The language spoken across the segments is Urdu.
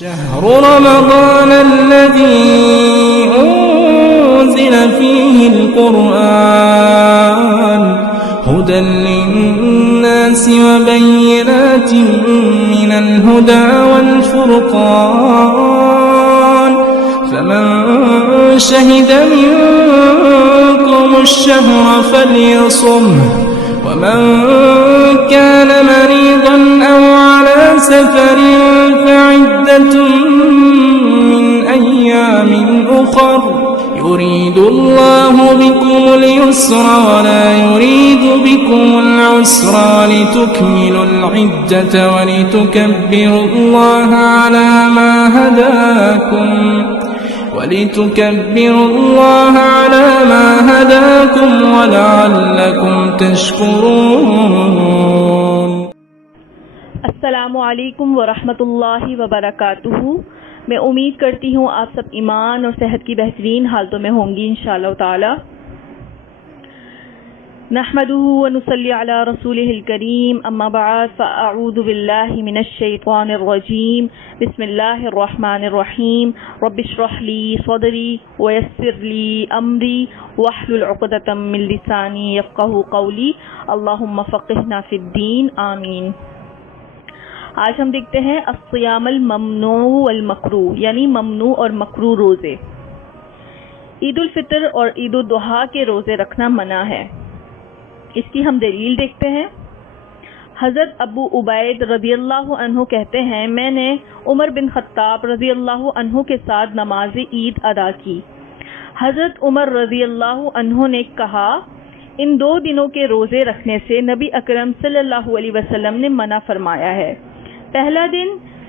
شهر رمضان الذي أنزل فيه القرآن هدى للناس وبينات من الهدى والفرقان فمن شهد منكم الشهر فليصمه ومن كان مريضا أو على سفر فعدة من أيام أخر يريد الله بكم اليسر ولا يريد بكم العسر ولتكملوا العدة ولتكبروا الله على ما هداكم ولعلكم تشكرون. السلام علیکم ورحمۃ اللہ وبرکاتہ. میں امید کرتی ہوں آپ سب ایمان اور صحت کی بہترین حالتوں میں ہوں گی انشاءاللہ تعالی. نحمده ونصلي على رسوله الكريم اما بعد فاعوذ بالله من الشيطان الرجيم. بسم الله الرحمن الرحيم. رب اشرح لي صدري ويسر لي امري واحلل عقدة من لساني يفقهوا قولي. اللهم فقهنا في الدين آمین. آج ہم دیکھتے ہیں الصیام الممنوع والمکروہ، یعنی ممنوع اور مکروہ روزے. عید الفطر اور عید الاضحیٰ کے روزے رکھنا منع ہے. اس کی ہم دلیل دیکھتے ہیں. حضرت ابو عبید رضی اللہ عنہ کہتے ہیں میں نے عمر بن خطاب رضی اللہ عنہ کے ساتھ نماز عید ادا کی. حضرت عمر رضی اللہ عنہ نے کہا ان 2 دنوں کے روزے رکھنے سے نبی اکرم صلی اللہ علیہ وسلم نے منع فرمایا ہے. پہلا دن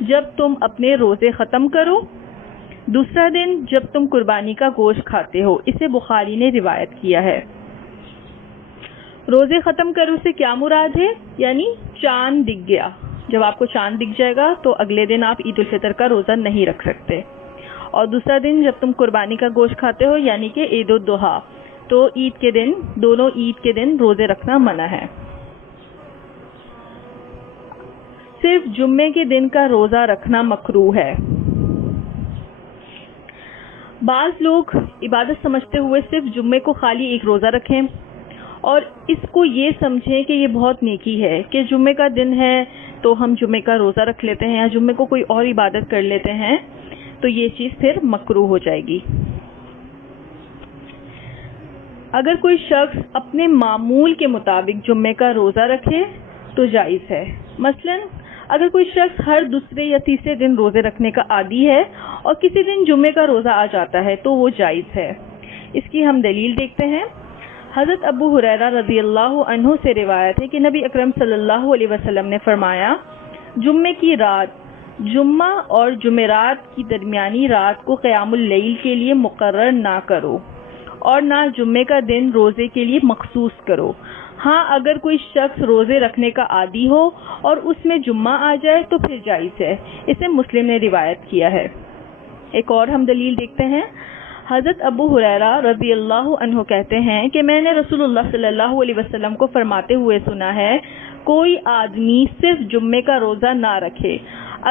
جب تم اپنے روزے ختم کرو، دوسرا دن جب تم قربانی کا گوشت کھاتے ہو. اسے بخاری نے روایت کیا ہے. روزے ختم کرو سے کیا مراد ہے؟ یعنی چاند دکھ گیا. جب آپ کو چاند دکھ جائے گا تو اگلے دن آپ عید الفطر کا روزہ نہیں رکھ سکتے. اور دوسرا دن جب تم قربانی کا گوشت کھاتے ہو یعنی کہ عید الاضحیٰ، تو عید کے دن، دونوں عید کے دن روزے رکھنا منع ہے. صرف جمعے کے دن کا روزہ رکھنا مکروہ ہے. بعض لوگ عبادت سمجھتے ہوئے صرف جمعے کو خالی ایک روزہ رکھیں اور اس کو یہ سمجھیں کہ یہ بہت نیکی ہے کہ جمعے کا دن ہے تو ہم جمعے کا روزہ رکھ لیتے ہیں یا جمعے کو کوئی اور عبادت کر لیتے ہیں، تو یہ چیز پھر مکروہ ہو جائے گی. اگر کوئی شخص اپنے معمول کے مطابق جمعے کا روزہ رکھے تو جائز ہے. مثلا اگر کوئی شخص ہر دوسرے یا تیسرے دن روزے رکھنے کا عادی ہے اور کسی دن جمعے کا روزہ آ جاتا ہے تو وہ جائز ہے. اس کی ہم دلیل دیکھتے ہیں. حضرت ابو ہریرہ رضی اللہ عنہ سے روایت ہے کہ نبی اکرم صلی اللہ علیہ وسلم نے فرمایا جمعے کی رات، جمعہ اور جمعرات کی درمیانی رات کو قیام اللیل کے لیے مقرر نہ کرو اور نہ جمعے کا دن روزے کے لیے مخصوص کرو. ہاں اگر کوئی شخص روزے رکھنے کا عادی ہو اور اس میں جمعہ آ جائے تو پھر جائز ہے. اسے مسلم نے روایت کیا ہے. ایک اور ہم دلیل دیکھتے ہیں. حضرت ابو ہریرہ رضی اللہ عنہ کہتے ہیں کہ میں نے رسول اللہ صلی اللہ علیہ وسلم کو فرماتے ہوئے سنا ہے کوئی آدمی صرف جمعے کا روزہ نہ رکھے،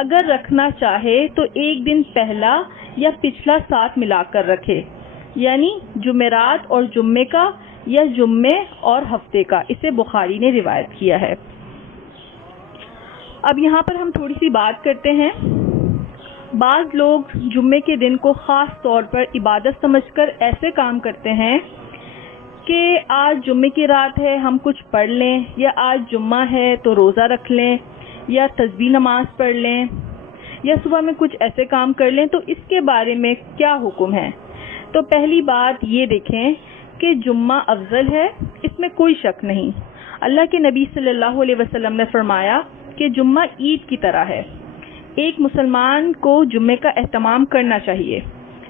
اگر رکھنا چاہے تو ایک دن پہلا یا پچھلا ساتھ ملا کر رکھے، یعنی جمعرات اور جمعے کا یا جمعے اور ہفتے کا. اسے بخاری نے روایت کیا ہے. اب یہاں پر ہم تھوڑی سی بات کرتے ہیں. بعض لوگ جمعے کے دن کو خاص طور پر عبادت سمجھ کر ایسے کام کرتے ہیں کہ آج جمعے کی رات ہے ہم کچھ پڑھ لیں، یا آج جمعہ ہے تو روزہ رکھ لیں، یا تسبیح نماز پڑھ لیں، یا صبح میں کچھ ایسے کام کر لیں. تو اس کے بارے میں کیا حکم ہے؟ تو پہلی بات یہ دیکھیں کہ جمعہ افضل ہے، اس میں کوئی شک نہیں. اللہ کے نبی صلی اللہ علیہ وسلم نے فرمایا کہ جمعہ عید کی طرح ہے. ایک مسلمان کو جمعے کا اہتمام کرنا چاہیے،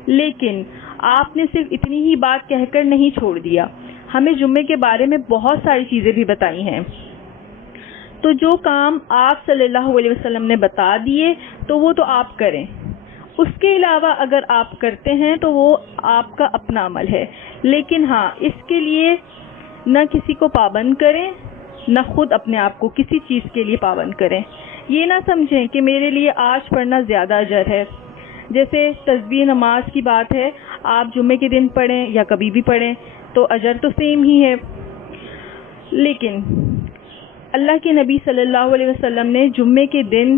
لیکن آپ نے صرف اتنی ہی بات کہہ کر نہیں چھوڑ دیا، ہمیں جمعے کے بارے میں بہت ساری چیزیں بھی بتائی ہیں. تو جو کام آپ صلی اللہ علیہ وسلم نے بتا دیے تو وہ تو آپ کریں. اس کے علاوہ اگر آپ کرتے ہیں تو وہ آپ کا اپنا عمل ہے، لیکن ہاں اس کے لیے نہ کسی کو پابند کریں، نہ خود اپنے آپ کو کسی چیز کے لیے پابند کریں. یہ نہ سمجھیں کہ میرے لیے آج پڑھنا زیادہ اجر ہے. جیسے تسبیح نماز کی بات ہے، آپ جمعے کے دن پڑھیں یا کبھی بھی پڑھیں تو اجر تو سیم ہی ہے. لیکن اللہ کے نبی صلی اللہ علیہ وسلم نے جمعے کے دن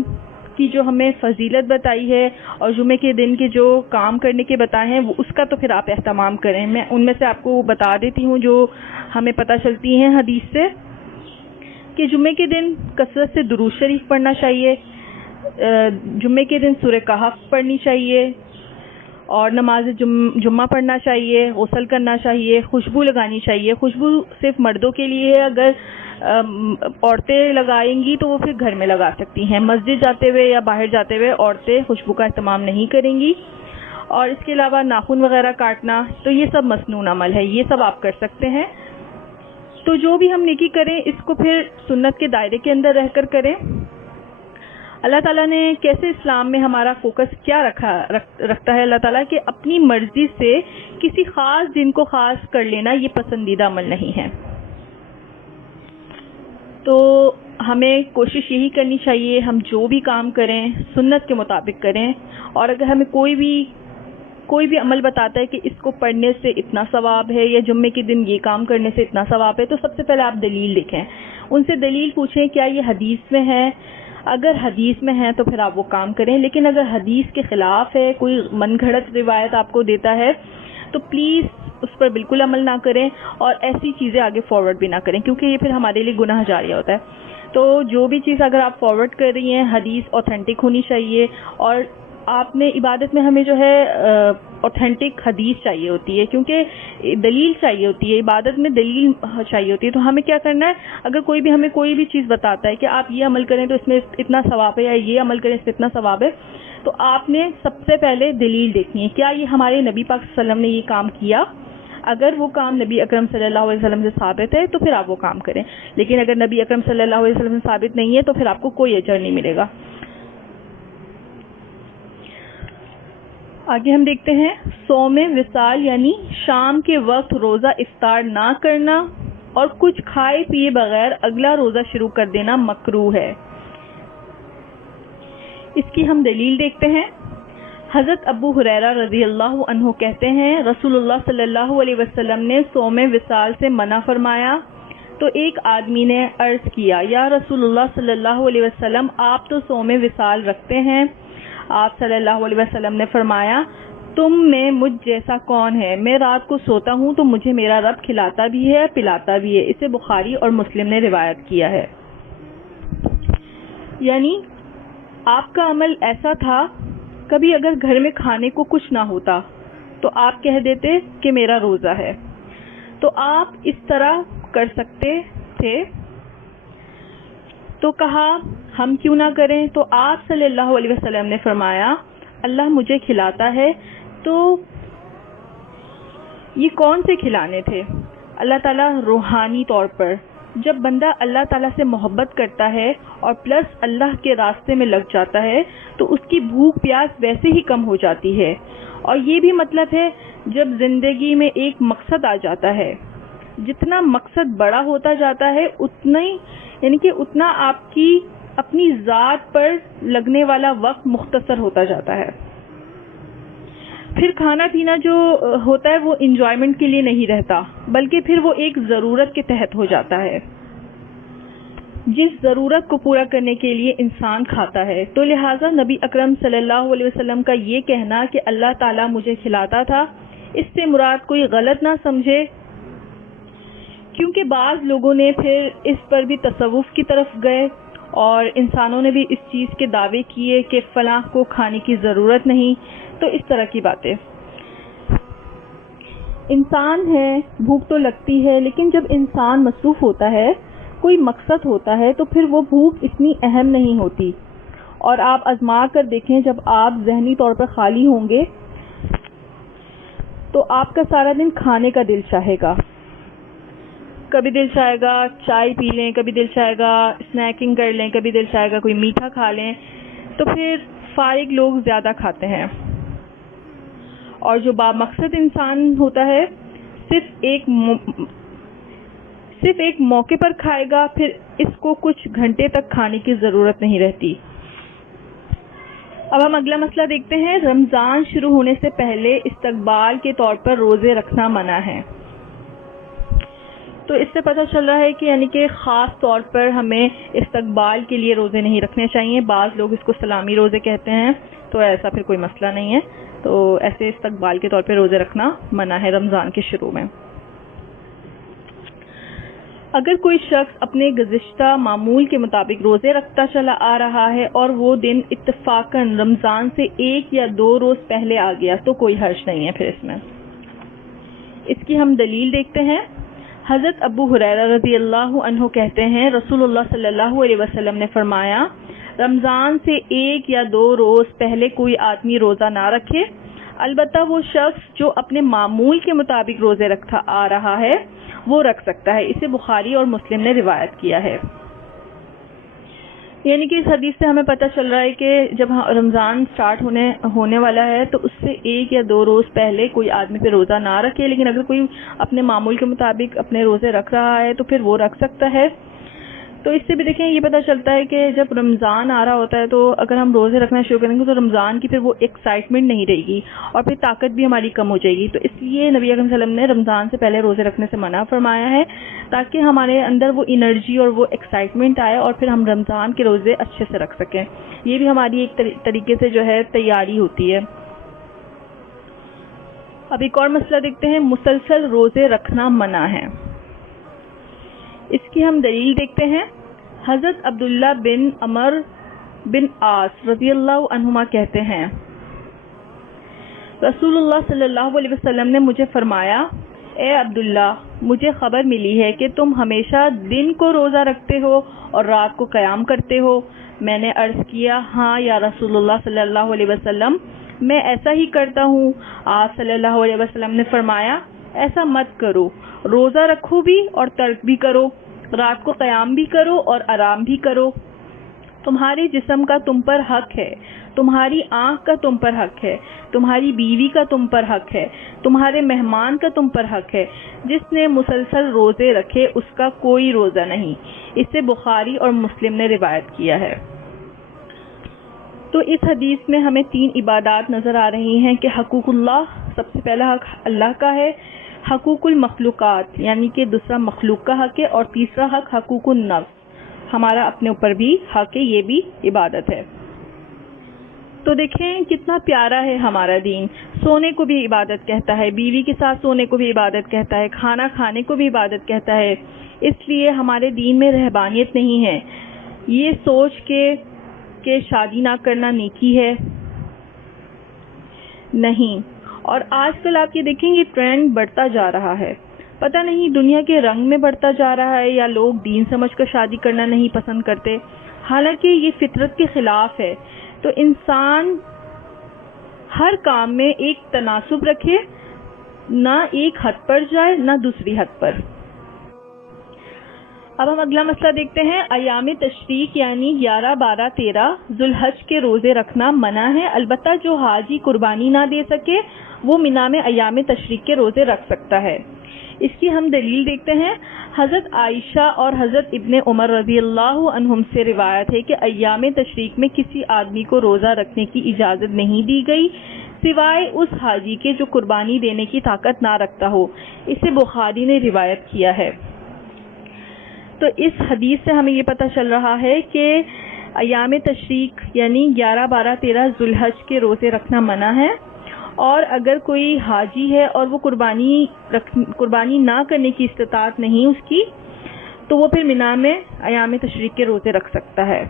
کی جو ہمیں فضیلت بتائی ہے اور جمعے کے دن کے جو کام کرنے کے بتائے ہیں اس کا تو پھر آپ اہتمام کریں. میں ان میں سے آپ کو بتا دیتی ہوں جو ہمیں پتہ چلتی ہیں حدیث سے، کہ جمعے کے دن کثرت سے درود شریف پڑھنا چاہیے، جمعے کے دن سورہ کہف پڑھنی چاہیے اور نماز جمعہ پڑھنا چاہیے، غسل کرنا چاہیے، خوشبو لگانی چاہیے. خوشبو صرف مردوں کے لیے ہے، اگر عورتیں لگائیں گی تو وہ پھر گھر میں لگا سکتی ہیں. مسجد جاتے ہوئے یا باہر جاتے ہوئے عورتیں خوشبو کا اہتمام نہیں کریں گی. اور اس کے علاوہ ناخن وغیرہ کاٹنا تو یہ سب مسنون عمل ہے، یہ سب آپ کر سکتے ہیں. تو جو بھی ہم نیکی کریں اس کو پھر سنت کے دائرے کے اندر رہ کر کریں. اللہ تعالیٰ نے کیسے اسلام میں ہمارا فوکس کیا رکھتا ہے اللہ تعالیٰ کہ اپنی مرضی سے کسی خاص دن کو خاص کر لینا یہ پسندیدہ عمل نہیں ہے. تو ہمیں کوشش یہی کرنی چاہیے ہم جو بھی کام کریں سنت کے مطابق کریں. اور اگر ہمیں کوئی بھی عمل بتاتا ہے کہ اس کو پڑھنے سے اتنا ثواب ہے یا جمعے کے دن یہ کام کرنے سے اتنا ثواب ہے، تو سب سے پہلے آپ دلیل دیکھیں، ان سے دلیل پوچھیں کیا یہ حدیث میں ہے. اگر حدیث میں ہے تو پھر آپ وہ کام کریں، لیکن اگر حدیث کے خلاف ہے، کوئی من گھڑت روایت آپ کو دیتا ہے تو پلیز اس پر بالکل عمل نہ کریں اور ایسی چیزیں آگے فارورڈ بھی نہ کریں، کیونکہ یہ پھر ہمارے لیے گناہ جاریہ ہوتا ہے. تو جو بھی چیز اگر آپ فارورڈ کر رہی ہیں حدیث اوتھینٹک ہونی چاہیے. اور آپ نے عبادت میں ہمیں جو ہے اوتھینٹک حدیث چاہیے ہوتی ہے، کیونکہ دلیل چاہیے ہوتی ہے، عبادت میں دلیل چاہیے ہوتی ہے. تو ہمیں کیا کرنا ہے، اگر کوئی بھی ہمیں کوئی بھی چیز بتاتا ہے کہ آپ یہ عمل کریں تو اس میں اتنا ثواب ہے یا یہ عمل کریں اس میں اتنا ثواب ہے، تو آپ نے سب سے پہلے دلیل دیکھنی ہے کیا یہ ہمارے نبی پاک صلی اللہ علیہ وسلم نے یہ کام کیا. اگر وہ کام نبی اکرم صلی اللہ علیہ وسلم سے ثابت ہے تو پھر آپ وہ کام کریں، لیکن اگر نبی اکرم صلی اللہ علیہ وسلم سے ثابت نہیں ہے تو پھر آپ کو کوئی اجر نہیں ملے گا. آگے ہم دیکھتے ہیں صوم وصال یعنی شام کے وقت روزہ افطار نہ کرنا اور کچھ کھائے پیے بغیر اگلا روزہ شروع کر دینا مکروہ ہے. اس کی ہم دلیل دیکھتے ہیں. حضرت ابو ہریرہ رضی اللہ عنہ کہتے ہیں رسول اللہ صلی اللہ علیہ وسلم نے صوم وصال سے منع فرمایا تو ایک آدمی نے عرض کیا یا رسول اللہ صلی اللہ علیہ وسلم آپ تو صوم وصال رکھتے ہیں. آپ صلی اللہ علیہ وسلم نے فرمایا تم میں مجھ جیسا کون ہے، میں رات کو سوتا ہوں تو مجھے میرا رب کھلاتا بھی ہے پلاتا بھی ہے. اسے بخاری اور مسلم نے روایت کیا ہے. یعنی آپ کا عمل ایسا تھا کبھی اگر گھر میں کھانے کو کچھ نہ ہوتا تو آپ کہہ دیتے کہ میرا روزہ ہے. تو آپ اس طرح کر سکتے تھے، تو کہا ہم کیوں نہ کریں. تو آپ صلی اللہ علیہ وسلم نے فرمایا اللہ مجھے کھلاتا ہے. تو یہ کون سے کھلانے تھے؟ اللہ تعالیٰ روحانی طور پر جب بندہ اللہ تعالیٰ سے محبت کرتا ہے اور پلس اللہ کے راستے میں لگ جاتا ہے تو اس کی بھوک پیاس ویسے ہی کم ہو جاتی ہے. اور یہ بھی مطلب ہے جب زندگی میں ایک مقصد آ جاتا ہے، جتنا مقصد بڑا ہوتا جاتا ہے اتنا آپ کی اپنی ذات پر لگنے والا وقت مختصر ہوتا جاتا ہے. پھر کھانا پینا جو ہوتا ہے وہ انجوائمنٹ کے لیے نہیں رہتا، بلکہ پھر وہ ایک ضرورت کے تحت ہو جاتا ہے، جس ضرورت کو پورا کرنے کے لیے انسان کھاتا ہے. تو لہٰذا نبی اکرم صلی اللہ علیہ وسلم کا یہ کہنا کہ اللہ تعالیٰ مجھے کھلاتا تھا، اس سے مراد کوئی غلط نہ سمجھے، کیونکہ بعض لوگوں نے پھر اس پر بھی تصوف کی طرف گئے اور انسانوں نے بھی اس چیز کے دعوے کیے کہ فلاں کو کھانے کی ضرورت نہیں. تو اس طرح کی باتیں، انسان ہے بھوک تو لگتی ہے، لیکن جب انسان مصروف ہوتا ہے کوئی مقصد ہوتا ہے تو پھر وہ بھوک اتنی اہم نہیں ہوتی. اور آپ آزما کر دیکھیں جب آپ ذہنی طور پر خالی ہوں گے تو آپ کا سارا دن کھانے کا دل چاہے گا. کبھی دل چاہے گا چائے پی لیں، کبھی دل چاہے گا اسنیکنگ کر لیں، کبھی دل چاہے گا کوئی میٹھا کھا لیں. تو پھر فارغ لوگ زیادہ کھاتے ہیں، اور جو بامقصد انسان ہوتا ہے صرف ایک موقع پر کھائے گا، پھر اس کو کچھ گھنٹے تک کھانے کی ضرورت نہیں رہتی۔ اب ہم اگلا مسئلہ دیکھتے ہیں۔ رمضان شروع ہونے سے پہلے استقبال کے طور پر روزے رکھنا منع ہے۔ تو اس سے پتہ چل رہا ہے کہ یعنی کہ خاص طور پر ہمیں استقبال کے لیے روزے نہیں رکھنے چاہیے۔ بعض لوگ اس کو سلامی روزے کہتے ہیں، تو ایسا پھر کوئی مسئلہ نہیں ہے۔ تو ایسے استقبال کے طور پہ روزے رکھنا منع ہے رمضان کے شروع میں۔ اگر کوئی شخص اپنے گزشتہ معمول کے مطابق روزے رکھتا چلا آ رہا ہے اور وہ دن اتفاقاً رمضان سے 1 یا 2 روز پہلے آ گیا تو کوئی حرج نہیں ہے پھر اس میں۔ اس کی ہم دلیل دیکھتے ہیں۔ حضرت ابو ہریرہ رضی اللہ عنہ کہتے ہیں رسول اللہ صلی اللہ علیہ وسلم نے فرمایا، رمضان سے 1 یا 2 روز پہلے کوئی آدمی روزہ نہ رکھے، البتہ وہ شخص جو اپنے معمول کے مطابق روزے رکھتا آ رہا ہے وہ رکھ سکتا ہے۔ اسے بخاری اور مسلم نے روایت کیا ہے۔ یعنی کہ اس حدیث سے ہمیں پتہ چل رہا ہے کہ جب رمضان سٹارٹ ہونے والا ہے تو اس سے 1 یا 2 روز پہلے کوئی آدمی پہ روزہ نہ رکھے، لیکن اگر کوئی اپنے معمول کے مطابق اپنے روزے رکھ رہا ہے تو پھر وہ رکھ سکتا ہے۔ تو اس سے بھی دیکھیں یہ پتہ چلتا ہے کہ جب رمضان آ رہا ہوتا ہے تو اگر ہم روزے رکھنا شروع کریں گے تو رمضان کی پھر وہ ایکسائٹمنٹ نہیں رہے گی اور پھر طاقت بھی ہماری کم ہو جائے گی۔ تو اس لیے نبی اکرم صلی اللہ علیہ وسلم نے رمضان سے پہلے روزے رکھنے سے منع فرمایا ہے، تاکہ ہمارے اندر وہ انرجی اور وہ ایکسائٹمنٹ آئے اور پھر ہم رمضان کے روزے اچھے سے رکھ سکیں۔ یہ بھی ہماری ایک طریقے سے جو ہے تیاری ہوتی ہے۔ اب ایک اور مسئلہ دیکھتے ہیں، مسلسل روزے رکھنا منع ہے۔ اس کی ہم دلیل دیکھتے ہیں۔ حضرت عبداللہ بن عمر بن عاص رضی اللہ عنہما کہتے ہیں رسول اللہ صلی اللہ علیہ وسلم نے مجھے فرمایا، اے عبداللہ، مجھے خبر ملی ہے کہ تم ہمیشہ دن کو روزہ رکھتے ہو اور رات کو قیام کرتے ہو۔ میں نے عرض کیا، ہاں یا رسول اللہ صلی اللہ علیہ وسلم، میں ایسا ہی کرتا ہوں۔ آپ صلی اللہ علیہ وسلم نے فرمایا، ایسا مت کرو، روزہ رکھو بھی اور ترک بھی کرو، رات کو قیام بھی کرو اور آرام بھی کرو۔ تمہارے جسم کا تم پر حق ہے، تمہاری آنکھ کا تم پر حق ہے، تمہاری بیوی کا تم پر حق ہے، تمہارے مہمان کا تم پر حق ہے۔ جس نے مسلسل روزے رکھے اس کا کوئی روزہ نہیں۔ اسے بخاری اور مسلم نے روایت کیا ہے۔ تو اس حدیث میں ہمیں 3 عبادات نظر آ رہی ہیں کہ حقوق اللہ، سب سے پہلا حق اللہ کا ہے، حقوق المخلوقات یعنی کہ دوسرا مخلوق کا حق ہے، اور تیسرا حق حقوق النفس، ہمارا اپنے اوپر بھی حق ہے، یہ بھی عبادت ہے۔ تو دیکھیں کتنا پیارا ہے ہمارا دین۔ سونے کو بھی عبادت کہتا ہے، بیوی کے ساتھ سونے کو بھی عبادت کہتا ہے، کھانا کھانے کو بھی عبادت کہتا ہے۔ اس لیے ہمارے دین میں رہبانیت نہیں ہے، یہ سوچ کے کہ شادی نہ کرنا نیکی ہے، نہیں۔ اور آج کل آپ یہ دیکھیں یہ ٹرینڈ بڑھتا جا رہا ہے، پتہ نہیں دنیا کے رنگ میں بڑھتا جا رہا ہے یا لوگ دین سمجھ کر شادی کرنا نہیں پسند کرتے، حالانکہ یہ فطرت کے خلاف ہے۔ تو انسان ہر کام میں ایک تناسب رکھے، نہ ایک حد پر جائے نہ دوسری حد پر۔ اب ہم اگلا مسئلہ دیکھتے ہیں، ایام تشریق یعنی 11، 12، 13 ذوالحج کے روزے رکھنا منع ہے، البتہ جو حاجی قربانی نہ دے سکے وہ مینا میں ایام تشریق کے روزے رکھ سکتا ہے۔ اس کی ہم دلیل دیکھتے ہیں۔ حضرت عائشہ اور حضرت ابن عمر رضی اللہ عنہم سے روایت ہے کہ ایام تشریق میں کسی آدمی کو روزہ رکھنے کی اجازت نہیں دی گئی سوائے اس حاجی کے جو قربانی دینے کی طاقت نہ رکھتا ہو۔ اسے بخاری نے روایت کیا ہے۔ تو اس حدیث سے ہمیں یہ پتہ چل رہا ہے کہ ایام تشریق یعنی 11، 12، 13 ذوالحج کے روزے رکھنا منع ہے، اور اگر کوئی حاجی ہے اور وہ قربانی نہ کرنے کی استطاعت نہیں اس کی، تو وہ پھر مینا میں ایام تشریق کے روزے رکھ سکتا ہے۔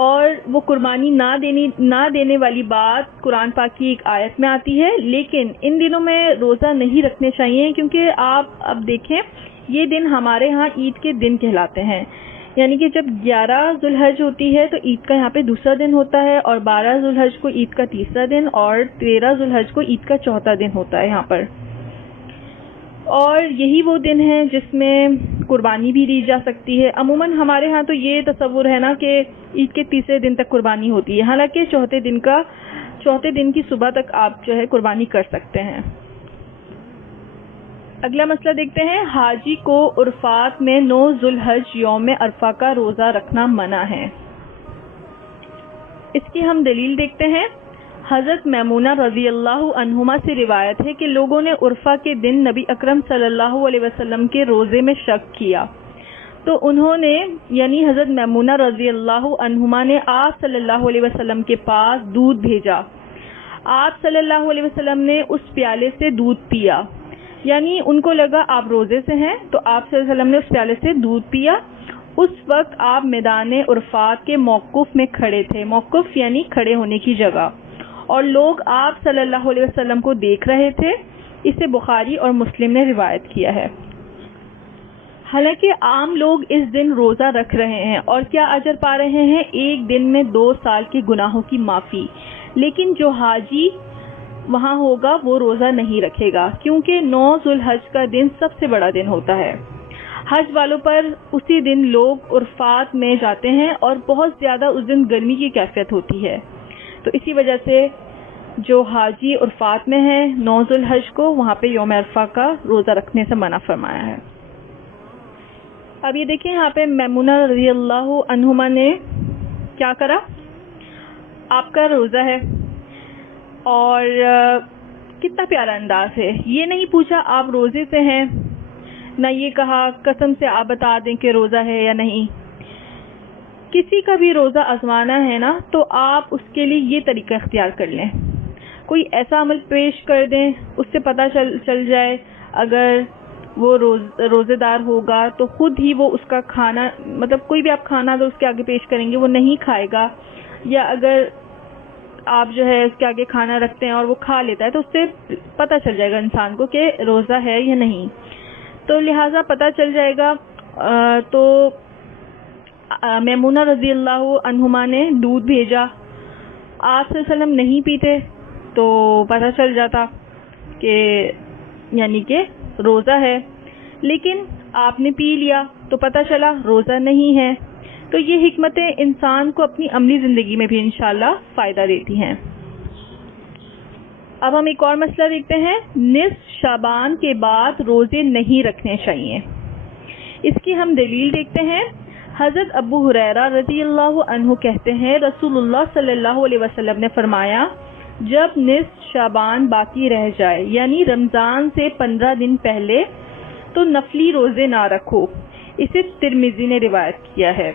اور وہ قربانی نہ دینے والی بات قرآن پاک کی ایک آیت میں آتی ہے، لیکن ان دنوں میں روزہ نہیں رکھنے چاہیے، کیونکہ آپ اب دیکھیں یہ دن ہمارے ہاں عید کے دن کہلاتے ہیں، یعنی کہ جب 11 ذوالحج ہوتی ہے تو عید کا یہاں پہ دوسرا دن ہوتا ہے، اور 12 ذوالحج کو عید کا تیسرا دن، اور 13 ذوالحج کو عید کا چوتھا دن ہوتا ہے یہاں پر۔ اور یہی وہ دن ہے جس میں قربانی بھی دی جا سکتی ہے۔ عموماً ہمارے ہاں تو یہ تصور ہے نا کہ عید کے تیسرے دن تک قربانی ہوتی ہے، حالانکہ چوتھے دن کی صبح تک آپ جو ہے قربانی کر سکتے ہیں۔ اگلا مسئلہ دیکھتے ہیں، حاجی کو عرفات میں 9 ذوالحج یوم عرفہ کا روزہ رکھنا منع ہے۔ اس کی ہم دلیل دیکھتے ہیں۔ حضرت میمونہ رضی اللہ عنہما سے روایت ہے کہ لوگوں نے عرفہ کے دن نبی اکرم صلی اللہ علیہ وسلم کے روزے میں شک کیا، تو انہوں نے یعنی حضرت میمونہ رضی اللہ عنہما نے آپ صلی اللہ علیہ وسلم کے پاس دودھ بھیجا۔ آپ صلی اللہ علیہ وسلم نے اس پیالے سے دودھ پیا، یعنی ان کو لگا آپ روزے سے ہیں، تو آپ صلی اللہ علیہ وسلم نے اس پیالے سے دودھ پیا۔ اس وقت آپ میدان عرفات کے موقف میں کھڑے تھے، موقف یعنی کھڑے ہونے کی جگہ، اور لوگ آپ صلی اللہ علیہ وسلم کو دیکھ رہے تھے۔ اسے بخاری اور مسلم نے روایت کیا ہے۔ حالانکہ عام لوگ اس دن روزہ رکھ رہے ہیں اور کیا اجر پا رہے ہیں؟ ایک دن میں 2 سال کے گناہوں کی معافی، لیکن جو حاجی وہاں ہوگا وہ روزہ نہیں رکھے گا، کیونکہ 9 ذوالحج کا دن سب سے بڑا دن ہوتا ہے۔ حج والوں پر اسی دن لوگ عرفات میں جاتے ہیں اور بہت زیادہ اس دن گرمی کی کیفیت ہوتی ہے، تو اسی وجہ سے جو حاجی عرفات میں ہیں 9 ذوالحج کو، وہاں پہ یوم عرفہ کا روزہ رکھنے سے منع فرمایا ہے۔ اب یہ دیکھیں یہاں پہ میمونہ رضی اللہ عنہما نے کیا کرا، آپ کا روزہ ہے اور کتنا پیارا انداز ہے، یہ نہیں پوچھا آپ روزے سے ہیں، نہ یہ کہا قسم سے آپ بتا دیں کہ روزہ ہے یا نہیں۔ کسی کا بھی روزہ آزمانا ہے نا، تو آپ اس کے لیے یہ طریقہ اختیار کر لیں، کوئی ایسا عمل پیش کر دیں اس سے پتہ چل جائے اگر وہ روزے دار ہوگا تو خود ہی وہ اس کا کھانا، مطلب کوئی بھی آپ کھانا اگر اس کے آگے پیش کریں گے وہ نہیں کھائے گا، یا اگر آپ جو ہے اس کے آگے کھانا رکھتے ہیں اور وہ کھا لیتا ہے تو اس سے پتہ چل جائے گا انسان کو کہ روزہ ہے یا نہیں، تو لہٰذا پتہ چل جائے گا۔ تو میمونہ رضی اللہ عنہما نے دودھ بھیجا، آپ صلی اللہ علیہ وسلم نہیں پیتے تو پتہ چل جاتا کہ یعنی کہ روزہ ہے، لیکن آپ نے پی لیا تو پتہ چلا روزہ نہیں ہے۔ تو یہ حکمتیں انسان کو اپنی عملی زندگی میں بھی انشاءاللہ فائدہ دیتی ہیں۔ اب ہم ایک اور مسئلہ دیکھتے ہیں، نصف شعبان کے بعد روزے نہیں رکھنے چاہیے۔ اس کی ہم دلیل دیکھتے ہیں۔ حضرت ابو ہریرہ رضی اللہ عنہ کہتے ہیں رسول اللہ صلی اللہ علیہ وسلم نے فرمایا، جب نصف شعبان باقی رہ جائے یعنی رمضان سے 15 دن پہلے تو نفلی روزے نہ رکھو۔ اسے ترمذی نے روایت کیا ہے۔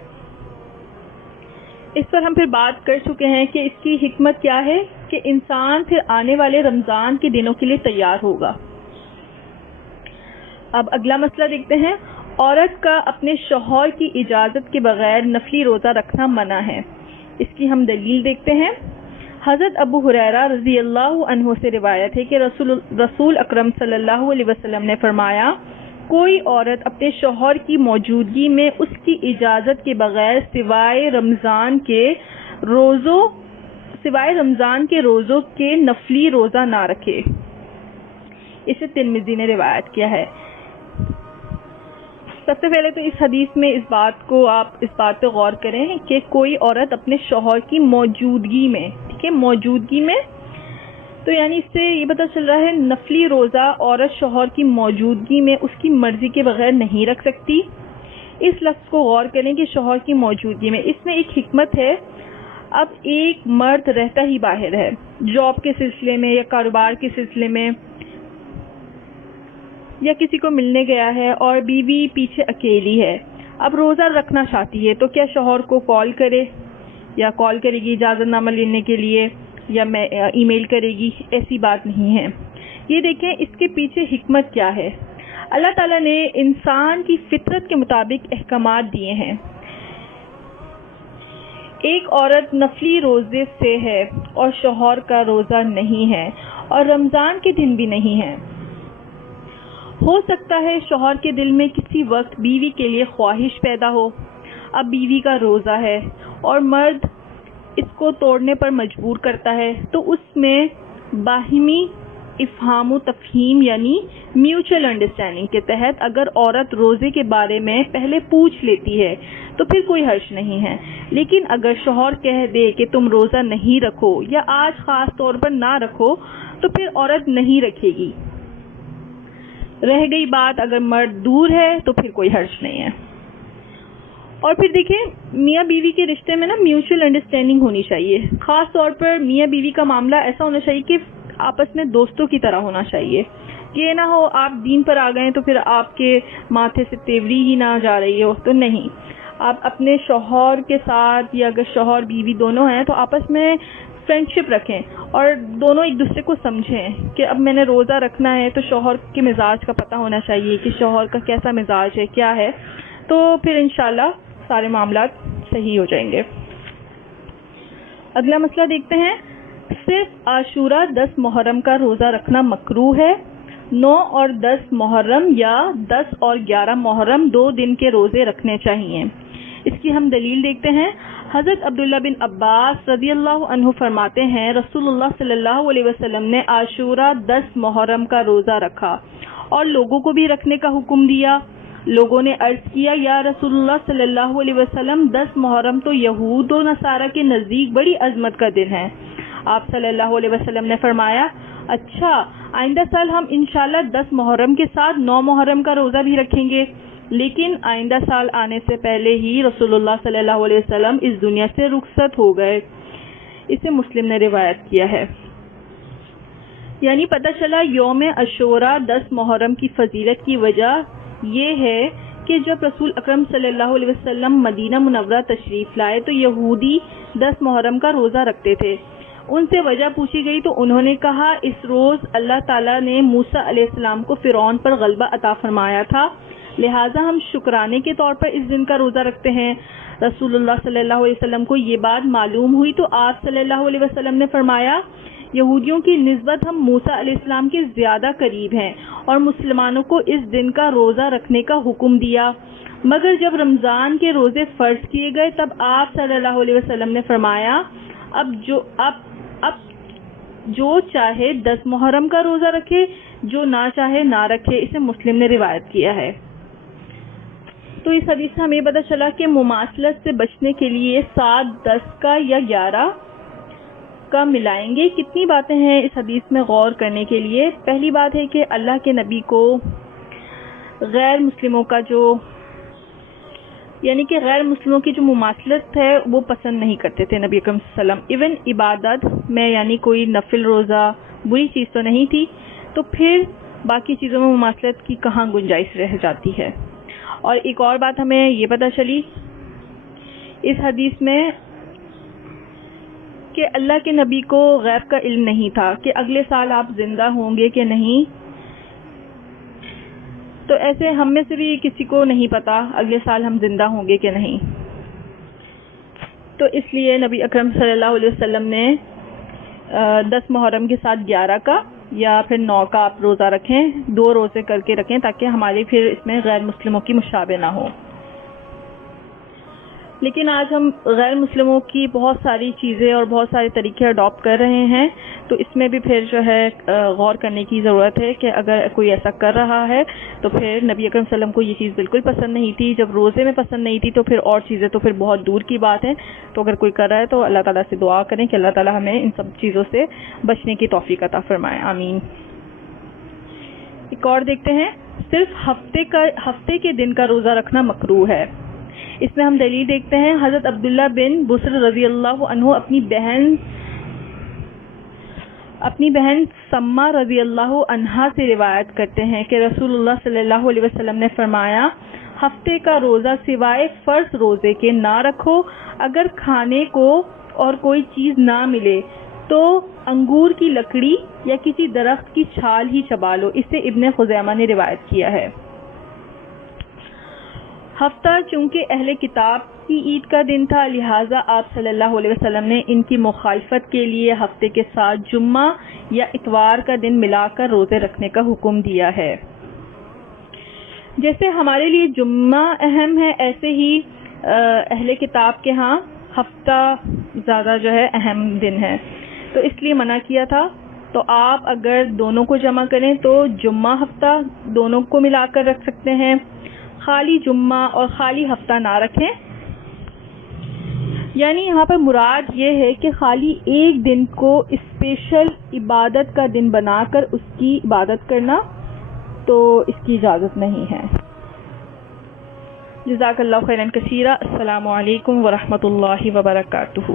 اس پر ہم پھر بات کر چکے ہیں کہ اس کی حکمت کیا ہے کہ انسان پھر آنے والے رمضان کے دنوں کے لیے تیار ہوگا۔ اب اگلا مسئلہ دیکھتے ہیں، عورت کا اپنے شوہر کی اجازت کے بغیر نفلی روزہ رکھنا منع ہے۔ اس کی ہم دلیل دیکھتے ہیں۔ حضرت ابو ہریرہ رضی اللہ عنہ سے روایت ہے کہ رسول اکرم صلی اللہ علیہ وسلم نے فرمایا، کوئی عورت اپنے شوہر کی موجودگی میں اس کی اجازت کے بغیر سوائے رمضان کے روزوں کے نفلی روزہ نہ رکھے۔ اسے ترمذی نے روایت کیا ہے۔ سب سے پہلے تو اس حدیث میں اس بات پہ غور کریں کہ کوئی عورت اپنے شوہر کی موجودگی میں، ٹھیک ہے، موجودگی میں، تو یعنی اس سے یہ پتہ چل رہا ہے نفلی روزہ عورت شوہر کی موجودگی میں اس کی مرضی کے بغیر نہیں رکھ سکتی۔ اس لفظ کو غور کریں کہ شوہر کی موجودگی میں، اس میں ایک حکمت ہے۔ اب ایک مرد رہتا ہی باہر ہے، جاب کے سلسلے میں یا کاروبار کے سلسلے میں، یا کسی کو ملنے گیا ہے اور بیوی پیچھے اکیلی ہے، اب روزہ رکھنا چاہتی ہے، تو کیا شوہر کو کال کرے یا کال کرے گی اجازت نامہ لینے کے لیے، یا ای میل کرے گی؟ ایسی بات نہیں ہے۔ یہ دیکھیں اس کے پیچھے حکمت کیا ہے۔ اللہ تعالیٰ نے انسان کی فطرت کے مطابق احکامات دیے ہیں۔ ایک عورت نفلی روزے سے ہے اور شوہر کا روزہ نہیں ہے اور رمضان کے دن بھی نہیں ہے۔ ہو سکتا ہے شوہر کے دل میں کسی وقت بیوی کے لیے خواہش پیدا ہو، اب بیوی کا روزہ ہے اور مرد اس کو توڑنے پر مجبور کرتا ہے، تو اس میں باہمی افہام و تفہیم یعنی میوچل انڈرسٹینڈنگ کے تحت اگر عورت روزے کے بارے میں پہلے پوچھ لیتی ہے تو پھر کوئی حرج نہیں ہے، لیکن اگر شوہر کہہ دے کہ تم روزہ نہیں رکھو یا آج خاص طور پر نہ رکھو تو پھر عورت نہیں رکھے گی۔ رہ گئی بات اگر مرد دور ہے تو پھر کوئی حرج نہیں ہے. اور پھر دیکھیں میاں بیوی کے رشتے میں نا میوچل انڈرسٹینڈنگ ہونی چاہیے. خاص طور پر میاں بیوی کا معاملہ ایسا ہونا چاہیے کہ آپس میں دوستوں کی طرح ہونا چاہیے. یہ نہ ہو آپ دین پر آ گئے تو پھر آپ کے ماتھے سے تیوری ہی نہ جا رہی ہو. تو نہیں, آپ اپنے شوہر کے ساتھ یا اگر شوہر بیوی دونوں ہیں تو آپس میں فرینڈشپ رکھیں اور دونوں ایک دوسرے کو سمجھیں کہ اب میں نے روزہ رکھنا ہے تو شوہر کے مزاج کا پتہ ہونا چاہیے کہ شوہر کا کیسا مزاج ہے, کیا ہے. تو پھر انشاءاللہ سارے معاملات صحیح ہو جائیں گے. اگلا مسئلہ دیکھتے ہیں. صرف عاشورہ 10 محرم کا روزہ رکھنا مکروہ ہے. 9 اور 10 محرم یا 10 اور 11 محرم 2 دن کے روزے رکھنے چاہیے. اس کی ہم دلیل دیکھتے ہیں. حضرت عبداللہ بن عباس رضی اللہ عنہ فرماتے ہیں رسول اللہ صلی اللہ علیہ وسلم نے عاشورہ 10 محرم کا روزہ رکھا اور لوگوں کو بھی رکھنے کا حکم دیا. لوگوں نے عرض کیا یا رسول اللہ صلی اللہ علیہ وسلم 10 محرم تو یہود و نصارہ کے نزدیک بڑی عظمت کا دن ہے. آپ صلی اللہ علیہ وسلم نے فرمایا اچھا آئندہ سال ہم انشاءاللہ 10 محرم کے ساتھ 9 محرم کا روزہ بھی رکھیں گے. لیکن آئندہ سال آنے سے پہلے ہی رسول اللہ صلی اللہ علیہ وسلم اس دنیا سے رخصت ہو گئے. اسے مسلم نے روایت کیا ہے. یعنی پتہ چلا یوم عاشورہ 10 محرم کی فضیلت کی وجہ یہ ہے کہ جب رسول اکرم صلی اللہ علیہ وسلم مدینہ منورہ تشریف لائے تو یہودی 10 محرم کا روزہ رکھتے تھے. ان سے وجہ پوچھی گئی تو انہوں نے کہا اس روز اللہ تعالیٰ نے موسیٰ علیہ السلام کو فرعون پر غلبہ عطا فرمایا تھا, لہٰذا ہم شکرانے کے طور پر اس دن کا روزہ رکھتے ہیں. رسول اللہ صلی اللہ علیہ وسلم کو یہ بات معلوم ہوئی تو آپ صلی اللہ علیہ وسلم نے فرمایا یہودیوں کی نسبت ہم موسیٰ علیہ السلام کے زیادہ قریب ہیں اور مسلمانوں کو اس دن کا روزہ رکھنے کا حکم دیا. مگر جب رمضان کے روزے فرض کیے گئے تب آپ صلی اللہ علیہ وسلم نے فرمایا اب جو چاہے 10 محرم کا روزہ رکھے, جو نہ چاہے نہ رکھے. اسے مسلم نے روایت کیا ہے. تو اس حدیث سے ہمیں پتہ چلا کہ مماثلت سے بچنے کے لیے 7, 10 کا یا 11 کا ملائیں گے. کتنی باتیں ہیں اس حدیث میں غور کرنے کے لیے. پہلی بات ہے کہ اللہ کے نبی کو غیر مسلموں کا یعنی کہ غیر مسلموں کی جو مماثلت ہے وہ پسند نہیں کرتے تھے نبی اکرم صلی اللہ علیہ وسلم. ایون عبادت میں یعنی کوئی نفل روزہ بری چیز تو نہیں تھی, تو پھر باقی چیزوں میں مماثلت کی کہاں گنجائش رہ جاتی ہے. اور ایک اور بات ہمیں یہ پتہ چلی اس حدیث میں کہ اللہ کے نبی کو غیب کا علم نہیں تھا کہ اگلے سال آپ زندہ ہوں گے کہ نہیں. تو ایسے ہم میں سے بھی کسی کو نہیں پتا اگلے سال ہم زندہ ہوں گے کہ نہیں. تو اس لیے نبی اکرم صلی اللہ علیہ وسلم نے 10 محرم کے ساتھ 11 کا یا پھر 9 کا آپ روزہ رکھیں, 2 روزے کر کے رکھیں تاکہ ہمارے پھر اس میں غیر مسلموں کی مشابہ نہ ہو. لیکن آج ہم غیر مسلموں کی بہت ساری چیزیں اور بہت سارے طریقے اڈاپٹ کر رہے ہیں, تو اس میں بھی پھر جو ہے غور کرنے کی ضرورت ہے کہ اگر کوئی ایسا کر رہا ہے تو پھر نبی اکرم صلی اللہ علیہ وسلم کو یہ چیز بالکل پسند نہیں تھی. جب روزے میں پسند نہیں تھی تو پھر اور چیزیں تو پھر بہت دور کی بات ہے. تو اگر کوئی کر رہا ہے تو اللہ تعالیٰ سے دعا کریں کہ اللہ تعالیٰ ہمیں ان سب چیزوں سے بچنے کی توفیق عطا فرمائے, آمین. ایک اور دیکھتے ہیں. صرف ہفتے کے دن کا روزہ رکھنا مکروہ ہے. اس میں ہم دلیل دیکھتے ہیں. حضرت عبداللہ بن بصر رضی اللہ عنہ اپنی بہن سما رضی اللہ عنہا سے روایت کرتے ہیں کہ رسول اللہ صلی اللہ علیہ وسلم نے فرمایا ہفتے کا روزہ سوائے فرض روزے کے نہ رکھو. اگر کھانے کو اور کوئی چیز نہ ملے تو انگور کی لکڑی یا کسی درخت کی چھال ہی چبا لو. اسے ابن خزیمہ نے روایت کیا ہے. ہفتہ چونکہ اہل کتاب کی عید کا دن تھا, لہٰذا آپ صلی اللہ علیہ وسلم نے ان کی مخالفت کے لیے ہفتے کے ساتھ جمعہ یا اتوار کا دن ملا کر روزے رکھنے کا حکم دیا ہے. جیسے ہمارے لیے جمعہ اہم ہے, ایسے ہی اہل کتاب کے ہاں ہفتہ زیادہ جو ہے اہم دن ہے, تو اس لیے منع کیا تھا. تو آپ اگر دونوں کو جمع کریں تو جمعہ ہفتہ دونوں کو ملا کر رکھ سکتے ہیں. خالی جمعہ اور خالی ہفتہ نہ رکھیں. یعنی یہاں پر مراد یہ ہے کہ خالی ایک دن کو اسپیشل عبادت کا دن بنا کر اس کی عبادت کرنا, تو اس کی اجازت نہیں ہے۔ جزاک اللہ خیرا کثیرا۔ السلام علیکم ورحمۃ اللہ وبرکاتہ۔